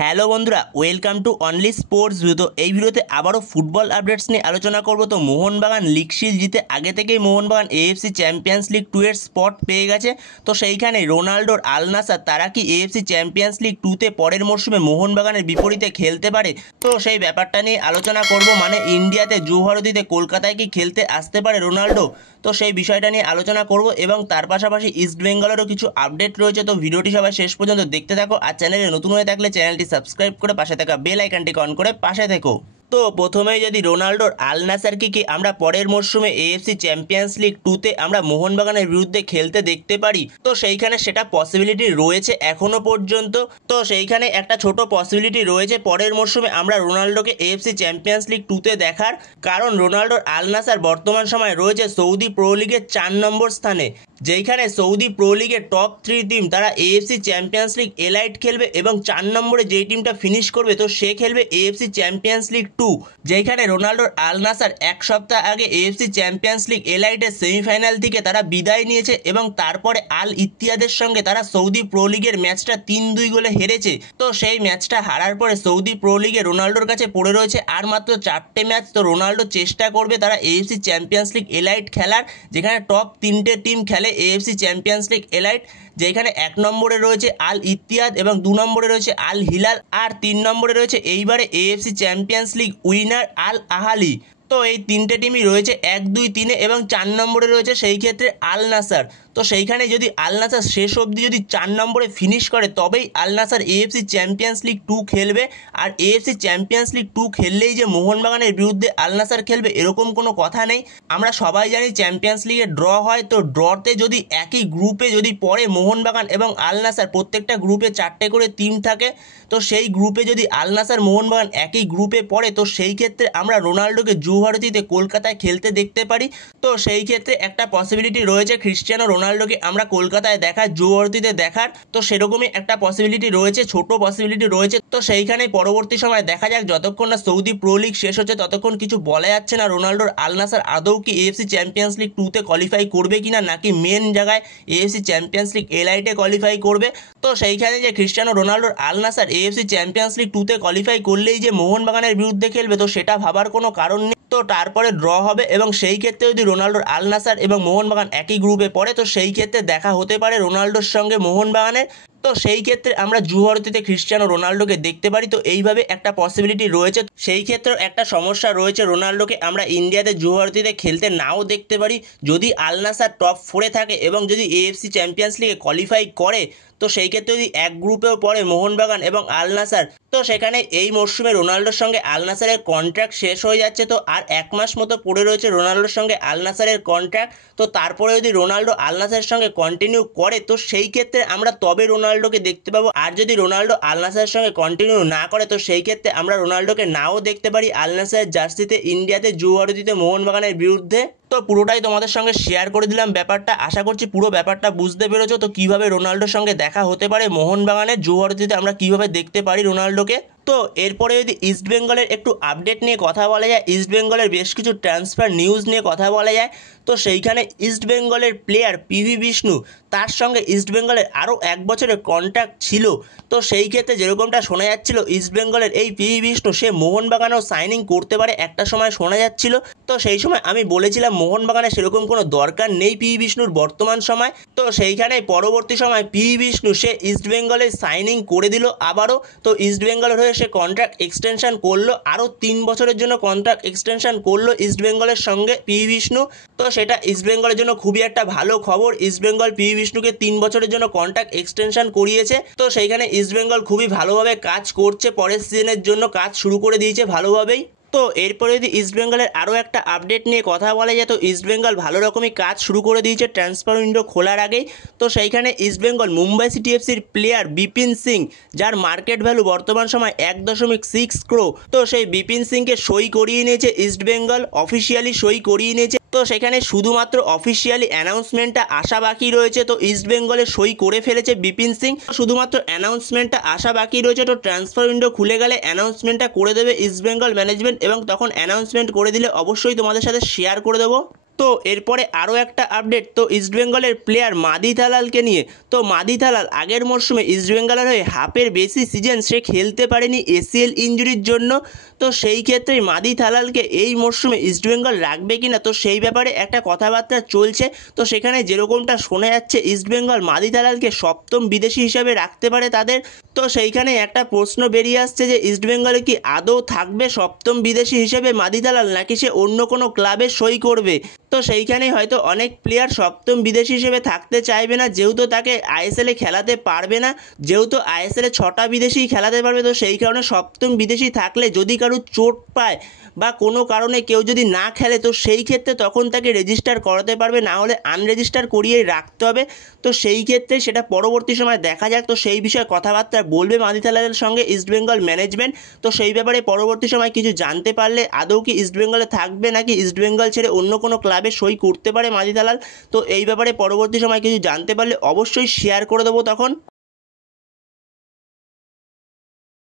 Hello বন্ধুরা, welcome to only sports view. তো এই ভিডিওতে আবারও ফুটবল আপডেটস নিয়ে আলোচনা করব। তো মোহনবাগান লিগ শিল্ড জিতে আগে থেকেই মোহনবাগান এএফসি চ্যাম্পিয়ন্স লিগ 2 এর স্পট পেয়ে গেছে। তো সেইখানে রোনাল্ডোর আল নাসার তারা কি এএফসি চ্যাম্পিয়ন্স লিগ 2তে পরের মরশুমে মোহনবাগানের বিপরীতে খেলতে পারে? তো সেই ব্যাপারটা নিয়ে আলোচনা করব। মানে ইন্ডিয়াতে জুহরদিতে কলকাতায় কি খেলতে আসতে পারে রোনাল্ডো? তো সেই বিষয়টা নিয়ে আলোচনা করব এবং তার পাশাপাশি ইস্ট বেঙ্গলেরও কিছু আপডেট রয়েছে। তো ভিডিওটি সবাই শেষ পর্যন্ত দেখতে থাকো। আর চ্যানেলে নতুন হয়ে থাকলে চ্যানেলটি সাবস্ক্রাইব করে পাশে থাকা বেল আইকনটি অন করে পাশে থেকো। তো প্রথমেই যদি রোনাল্ডোর আল নাসারকে কি আমরা পরের মরশুমে এএফসি চ্যাম্পিয়ন্স লিগ 2তে আমরা মোহনবাগানের বিরুদ্ধে খেলতে দেখতে পারি, তো সেইখানে সেটা পসিবিলিটি রয়েছে এখনো পর্যন্ত। তো সেইখানে একটা ছোট পসিবিলিটি রয়েছে পরের মরশুমে আমরা রোনাল্ডোকে এএফসি চ্যাম্পিয়ন্স লিগ 2তে দেখার, কারণ রোনাল্ডোর আল নাসার বর্তমান সময় রয়েছে সৌদি প্রো লিগের 4 নম্বর স্থানে, যেইখানে সৌদি প্রো লিগের টপ 3 টিম তারা এএফসি চ্যাম্পিয়ন্স লিগ এলাইট খেলবে এবং 4 নম্বরে যেই টিমটা ফিনিশ করবে তো সে খেলবে এএফসি চ্যাম্পিয়ন্স লিগ 2। যেইখানে রোনাল্ডোর আল নাসার এক সপ্তাহ আগে এএফসি চ্যাম্পিয়ন্স লিগ এলাইটের সেমিফাইনাল থেকে তারা বিদায় নিয়েছে এবং তারপরে আল ইত্তিহাদের সঙ্গে তারা সৌদি প্রো লিগের ম্যাচটা 3-2 গোলে হেরেছে। তো সেই ম্যাচটা হারার পরে সৌদি প্রো লিগে রোনাল্ডোর কাছে পড়ে রয়েছে আর মাত্র 4টে ম্যাচ। তো রোনাল্ডো চেষ্টা করবে তারা এএফসি চ্যাম্পিয়ন্স লিগ এলাইট খেলার, যেখানে টপ 3টে টিম খেলে এএফসি চ্যাম্পিয়ন্স লিগ এলাইট, যেখানে 1 নম্বরে রয়েছে আল ইত্তিহাদ এবং 2 নম্বরে রয়েছে আল হিলাল আর 3 নম্বরে রয়েছে এইবারে এএফসি চ্যাম্পিয়ন্স লিগ উইনার আল আহালি। তো এই 3টে টিমই রয়েছে 1, 2, 3 এবং 4 নম্বরে রয়েছে সেই ক্ষেত্রে আল নাসার। তো সেইখানে যদি আল নাসার শেষ অবধি যদি 4 নম্বরে ফিনিশ করে তবেই আল নাসার এএফসি চ্যাম্পিয়ন্স লিগ 2 খেলবে। আর এএফসি চ্যাম্পিয়ন্স লিগ 2 খেললেই যে মোহনবাগানের বিরুদ্ধে আল নাসার খেলবে এরকম কোনো কথা নেই। আমরা সবাই জানি চ্যাম্পিয়ন্স লিগে ড্র হয়, তো ড্রতে যদি একই গ্রুপে যদি পড়ে মোহনবাগান এবং আল নাসার, প্রত্যেকটা গ্রুপে 4টে করে টিম থাকে, তো সেই গ্রুপে যদি আল নাসার মোহনবাগান একই গ্রুপে পড়ে তো সেই ক্ষেত্রে আমরা রোনাল্ডোকে জুহরদিতে কলকাতায় খেলতে দেখতে পারি। তো সেই ক্ষেত্রে একটা পসিবিলিটি রয়েছে ক্রিস্টিয়ানো রোনাল্ডোকে আমরা কলকাতায় দেখার, জুহরদিতে দেখার। তো সেরকমই একটা পসিবিলিটি রয়েছে, ছোট পসিবিলিটি রয়েছে। তো সেইখানে পরবর্তী সময় দেখা যাক, যতক্ষণ না সৌদি প্রো লিগ শেষ হচ্ছে ততক্ষণ কিছু বলা যাচ্ছে না রোনাল্ডোর আল নাসার আদৌ কি এএফসি চ্যাম্পিয়ন্স লিগ 2তে কোয়ালিফাই করবে কিনা, নাকি মেন জায়গায় এএফসি চ্যাম্পিয়ন্স লিগ এলাইটে কোয়ালিফাই করবে। তো সেইখানে যে ক্রিস্টিয়ানো রোনাল্ডোর আল নাসার এএফসি চ্যাম্পিয়ন্স লিগ 2তে কোয়ালিফাই করলেই যে মোহনবাগানের বিরুদ্ধে খেলবে তো সেটা ভাবার কোনো কারণ নেই। তো তারপরে ড্র হবে এবং সেই ক্ষেত্রে যদি রোনাল্ডোর আল নাসার এবং মোহনবাগান একই গ্রুপে পড়ে তো সেই ক্ষেত্রে দেখা হতে পারে রোনাল্ডোর সঙ্গে মোহনবাগানের। তো সেই ক্ষেত্রে আমরা জুহরদিতে ক্রিস্টিয়ানো রোনাল্ডোকে দেখতে পারি। তো এইভাবে একটা পসিবিলিটি রয়েছে। সেই ক্ষেত্রেও একটা সমস্যা রয়েছে, রোনাল্ডোকে আমরা ইন্ডিয়াতে জুহরদিতে খেলতে নাও দেখতে পারি। যদি আল নাসার টপ 4-এ থাকে এবং যদি এএফসি চ্যাম্পিয়ন্স লিগে কোয়ালিফাই করে তো সেই ক্ষেত্রে যদি এক গ্রুপেও পড়ে মোহনবাগান এবং আল নাসার, তো সেখানে এই মরশুমে রোনাল্ডোর সঙ্গে আল নাসারের কন্ট্রাক্ট শেষ হয়ে যাচ্ছে। তো আর 1 মাস মতো পড়ে রয়েছে রোনাল্ডোর সঙ্গে আল নাসারের কন্ট্রাক্ট। তো তারপরে যদি রোনাল্ডো আল নাসারের সঙ্গে কন্টিনিউ করে তো সেই ক্ষেত্রে আমরা তবে রোনাল্ডোকে দেখতে পাবো। আর যদি রোনাল্ডো আল নাসারের সঙ্গে কন্টিনিউ না করে তো সেই ক্ষেত্রে আমরা রোনাল্ডোকে নাও দেখতে পারি আল নাসারের জার্সিতে ইন্ডিয়াতে জুহরদিতে মোহনবাগানের বিরুদ্ধে। তো পুরোটাই তোমাদের সঙ্গে শেয়ার করে দিলাম ব্যাপারটা, আশা করছি পুরো ব্যাপারটা বুঝতে পেরেছো। তো কিভাবে রোনাল্ডোর সঙ্গে দেখা হতে পারে মোহনবাগানের, জুহরদিতে আমরা কিভাবে দেখতে পারি রোনাল্ডোকে। তো এরপরে যদি ইস্ট বেঙ্গলের একটু আপডেট নিয়ে কথা বলা যায়, ইস্ট বেঙ্গলের বেশ কিছু ট্রান্সফার নিউজ নিয়ে কথা বলা যায়। তো সেইখানে ইস্ট বেঙ্গলের প্লেয়ার পিভি বিষ্ণু, তার সঙ্গে ইস্ট বেঙ্গলের আরও 1 বছরের কন্ট্রাক্ট ছিল। তো সেই ক্ষেত্রে যেরকমটা শোনা যাচ্ছিল ইস্ট বেঙ্গলের এই পিভি বিষ্ণু সে মোহনবাগানেও সাইনিং করতে পারে একটা সময় শোনা যাচ্ছিল। তো সেই সময় আমি বলেছিলাম মোহনবাগানে সেরকম কোনো দরকার নেই পিভি বিষ্ণুর বর্তমান সময়। তো সেইখানে পরবর্তী সময় পিভি বিষ্ণু সে ইস্ট বেঙ্গলে সাইনিং করে দিল আবারও। তো ইস্ট বেঙ্গলের হয়ে সে কন্ট্রাক্ট এক্সটেনশন করলো, আরও 3 বছরের জন্য কন্ট্রাক্ট এক্সটেনশন করলো ইস্ট বেঙ্গলের সঙ্গে পিভি বিষ্ণু। তো সেটা ইস্ট বেঙ্গলের জন্য খুবই একটা ভালো খবর। ইস্ট বেঙ্গল পিভি বিষ্ণুকে 3 বছরের জন্য কন্ট্রাক্ট এক্সটেনশন করিয়েছে। তো সেইখানে ইস্ট বেঙ্গল খুবই ভালোভাবে কাজ করছে, পরের সিজনের জন্য কাজ শুরু করে দিয়েছে ভালোভাবেই। তো এরপরে যদি ইস্ট বেঙ্গলের আরও একটা আপডেট নিয়ে কথা বলা যায় তো ইস্ট বেঙ্গল ভালো রকমই কাজ শুরু করে দিয়েছে ট্রান্সফার উইন্ডো খোলার আগেই। তো সেইখানে ইস্ট বেঙ্গল মুম্বাই সিটি এফসির প্লেয়ার বিপিন সিং, যার মার্কেট ভ্যালু বর্তমান সময় 1.6 crore, তো সেই বিপিন সিংকে সই করিয়ে নিয়েছে ইস্ট বেঙ্গল, অফিসিয়ালি সই করিয়ে নিয়েছে। তো সেখানে শুধুমাত্র অফিসিয়ালি অ্যানাউন্সমেন্টটা আসা বাকি রয়েছে। তো ইস্ট বেঙ্গলে সই করে ফেলেছে বিপিন সিং, শুধুমাত্র অ্যানাউন্সমেন্টটা আসা বাকি রয়েছে। তো ট্রান্সফার উইন্ডো খুলে গেলে অ্যানাউন্সমেন্টটা করে দেবে ইস্ট বেঙ্গল ম্যানেজমেন্ট এবং তখন অ্যানাউন্সমেন্ট করে দিলে অবশ্যই তোমাদের সাথে শেয়ার করে দেবো। তো এরপরে আরও একটা আপডেট, তো ইস্টবেঙ্গলের প্লেয়ার মাদি থালালকে নিয়ে। তো মাদি থালাল আগের মরশুমে ইস্টবেঙ্গলের হয়ে হাফের বেশি সিজন সে খেলতে পারেনি এসিএল ইনজুরির জন্য। তো সেই ক্ষেত্রে মাদি থালালকে এই মরশুমে ইস্টবেঙ্গল রাখবে কিনা, তো সেই ব্যাপারে একটা কথাবার্তা চলছে। তো সেখানে যেরকমটা শোনা যাচ্ছে ইস্টবেঙ্গল মাদি থালালকে সপ্তম বিদেশি হিসাবে রাখতে পারে তাদের। তো সেইখানে একটা প্রশ্ন বেরিয়ে আসছে যে ইস্টবেঙ্গলে কি আদৌ থাকবে সপ্তম বিদেশি হিসেবে মাদি থালাল, নাকি সে অন্য কোনো ক্লাবে সই করবে। তো সেইখানেই হয়তো অনেক প্লেয়ার সপ্তম বিদেশি হিসেবে থাকতে চাইবে না, যেহেতু তাকে আইএসএলে খেলাতে পারবে না, যেহেতু আইএসএলে 6টা বিদেশিই খেলাতে পারবে। তো সেই কারণে সপ্তম বিদেশি থাকলে যদি কারো চোট পায় বা কোনো কারণে কেউ যদি না খেলে, তো সেই ক্ষেত্রে তখন তাকে রেজিস্টার করাতে পারবে, না হলে আনরেজিস্টার করিয়েই রাখতে হবে। তো সেই ক্ষেত্রে সেটা পরবর্তী সময় দেখা যাক। তো সেই বিষয়ে কথাবার্তা বলবে মাদি থালালের সঙ্গে ইস্টবেঙ্গল ম্যানেজমেন্ট। তো সেই ব্যাপারে পরবর্তী সময় কিছু জানতে পারলে আদৌ কি ইস্টবেঙ্গলে থাকবে নাকি ইস্টবেঙ্গল ছেড়ে অন্য কোনো ক্লাবে সই করতে পারে মাদি থালাল, তো এই ব্যাপারে পরবর্তী সময় কিছু জানতে পারলে অবশ্যই শেয়ার করে দেবো তখন।